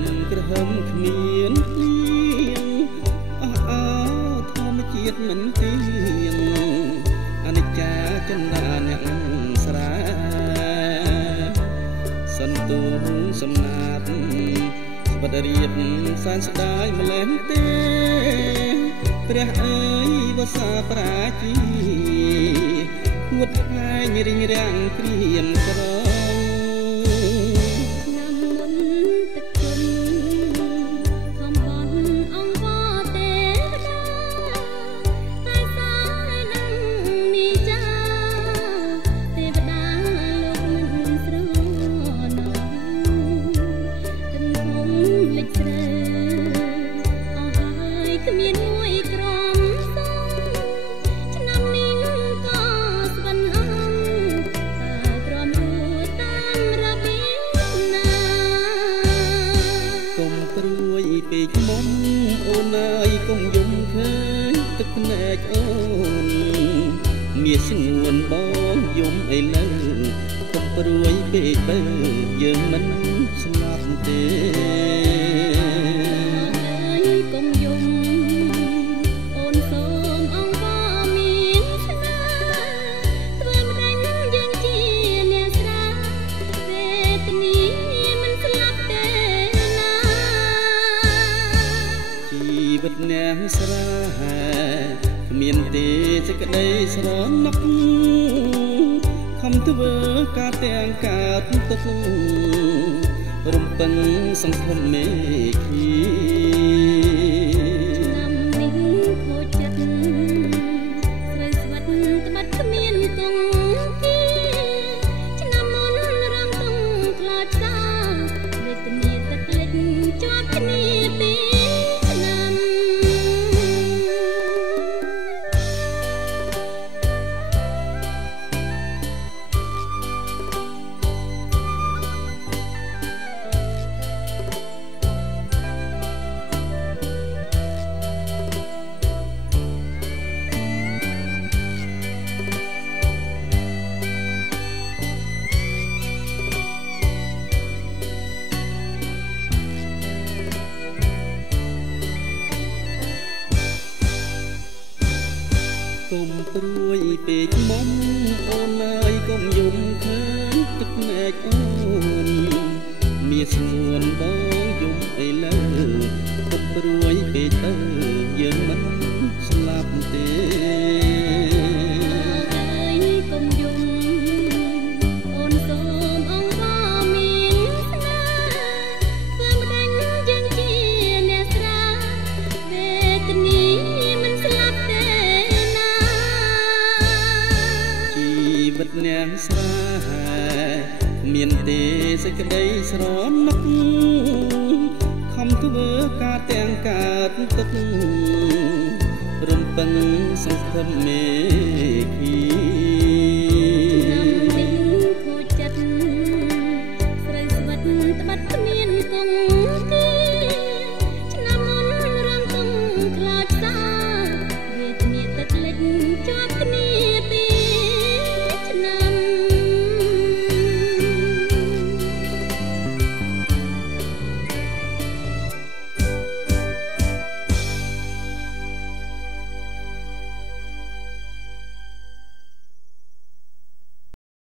មក្រហមគ្មានភ្លៀងអស់អោធម្មជាតិមិនទៀងអនិច្ចាចិន្តាអ្នកស្រាសន្ទុះសំណាតស្បិតរៀបសែនស្ដាយម្លេះទេព្រះអើយវសាប្រាជីួតថ្ងៃរៀងរាំងព្រៀមក្រពេកមុំអូនអើយកុំយំឃើញទឹកភ្នែកអូនមានស្ងួនបងយំឥឡូវកុំព្រួយពេកបើយើងមិនស្លាប់ទេកុំយំអូនសូមអង្វរមានស្នាធ្វើម្ដេចយើងជាអ្នកស្រាវេទនាមិនស្លាប់ទេជីវិតអ្នកស្រាគ្មានទេសេចក្តីស្រណុកខំធ្វើការទាំងកើតទុករំពឹងសង្ឃឹមមេឃីឆ្នាំនេះខូចចិត្តស្រីស្វិតត្បិតគ្មានគង់គីឆ្នាំមុនរងទុំខ្លោចឆ្កាវេទនាទឹកលិចជាប់គ្នាពីកុំព្រួយពេកមុំអូនអើយកុំយំឃើញទឹកភ្នែកអូនមានស្ងួនបងយំឥឡូវកុំព្រួយពេកទៅយើងមិនស្លាប់ទេអើយកុំយំអូនសូមអង្វរមានស្នាធ្វើម្ដេចយើងជាអ្នកស្រាវេទនាមិនស្លាប់ទេជីវិតអ្នកស្រាគ្មានទេសេចក្តីស្រណុកខំធ្វើការទាំងកើតទុករំពឹងសង្ឃឹមមេឃី